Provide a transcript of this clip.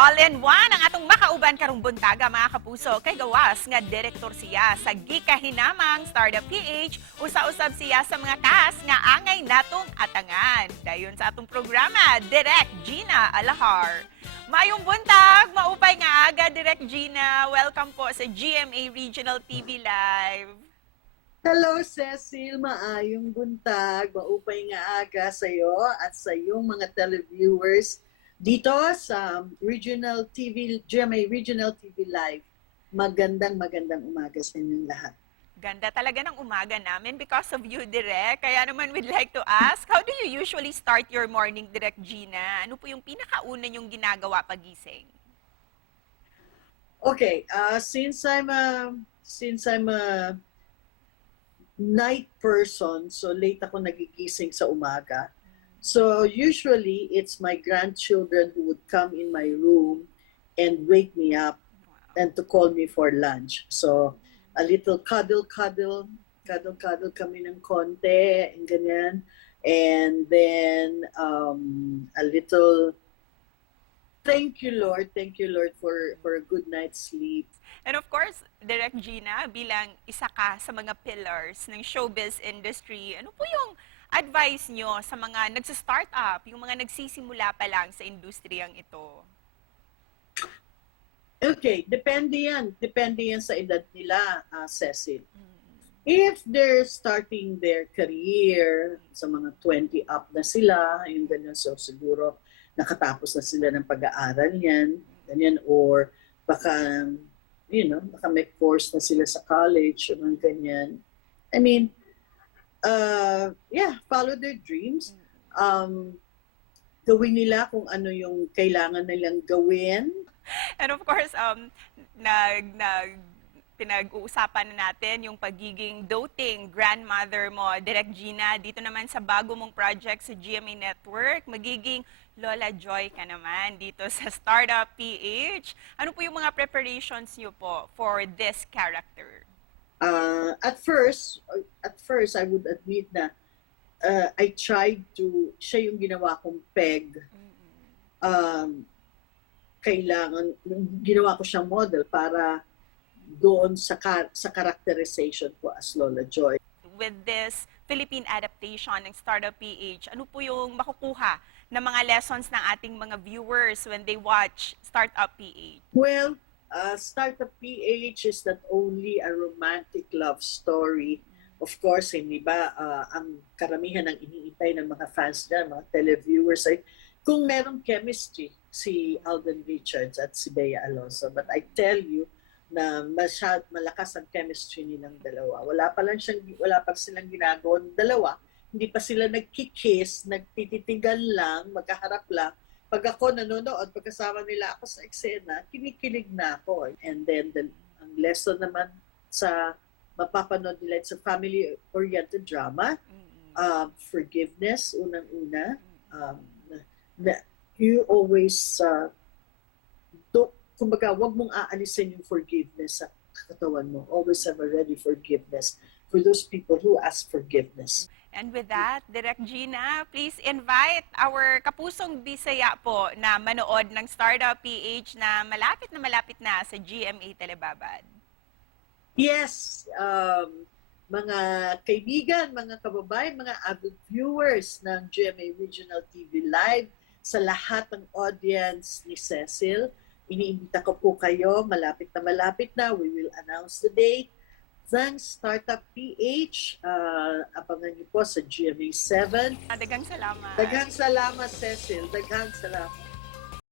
All-in-one ang atong makauban karong buntaga mga kapuso kay gawas nga direktor siya sa gikahinamang Startup PH, usa-usab siya sa mga task nga angay natong atangan. Dayon sa atong programa, Direk Gina Alajar. Mayong buntag, maupay nga aga Direk Gina. Welcome po sa GMA Regional TV Live. Hello, Cecil. Maayong buntag. Maupay nga aga sa iyo at sa iyong mga televiewers dito sa Regional TV, GMA Regional TV Live. Magandang umaga sa inyong lahat. Ganda talaga ng umaga namin because of you, Direk. Kaya naman we'd like to ask, how do you usually start your morning, Direk Gina? Ano po yung pinakauna niyong ginagawa pagising? Okay, since I'm a night person, so late ako nagigising sa umaga. So usually it's my grandchildren who would come in my room and wake me up and to call me for lunch. So a little cuddle kami ng konti and ganyan. And then a little thank you Lord for a good night's sleep. And of course, Direk Gina, bilang isa ka sa mga pillars ng showbiz industry, ano po yung advice nyo sa mga nagsa-start up, yung mga nagsisimula pa lang sa industriyang ito? Okay, depende yan. Depende yan sa edad nila, Cecil. If they're starting their career, sa mga 20 up na sila, yung ganyan, so siguro nakatapos na sila ng pag-aaral yan, ganyan, or baka, baka may course na sila sa college, yung ganyan. I mean, follow their dreams. Gawin nila kung ano yung kailangan nilang gawin. And of course, pinag-uusapan na natin yung pagiging doting grandmother mo, Direk Gina. Dito naman sa bago mong project sa GMA Network, magiging Lola Joy ka naman dito sa Startup PH. Ano po yung mga preparations niyo po for this character? At first, I would admit na I tried to, siya yung ginawa kong peg. Kailangan, ginawa ko siyang model para doon sa characterization ko as Lola Joy. With this Philippine adaptation ng Startup PH, ano po yung makukuha ng mga lessons ng ating mga viewers when they watch Startup PH? Well, Startup PH is not only a romantic love story. Of course, hindi ba ang karamihan ng iniintay ng mga fans niya, mga televiewers ay kung merong chemistry si Alden Richards at si Bea Alonzo. But I tell you na malakas ang chemistry nilang dalawa. Wala pa silang ginagawang dalawa. Hindi pa sila nagkikiss, nagtititigan lang, magkaharap lang. Pag ako nanonood, pagkasama nila ako sa eksena, kinikilig na ako. And then, ang lesson naman sa mapapanood nila, it's a family-oriented drama. Forgiveness, unang-una. You always, kumbaga, wag mong aalisin yung forgiveness sa katawan mo. Always have a ready forgiveness for those people who ask forgiveness. And with that, Direk Gina, please invite our kapusong Bisaya po na manood ng Startup PH na malapit na sa GMA Telebabad. Yes, mga kaibigan, mga kababayan, mga avid viewers ng GMA Regional TV Live, sa lahat ng audience ni Cecil, iniimbita ko po kayo, malapit na, we will announce the date. Thanks, Startup PH. Abangan niyo po sa GMA 7. Daghang salamat. Daghang salamat, Cecil. Daghang salamat.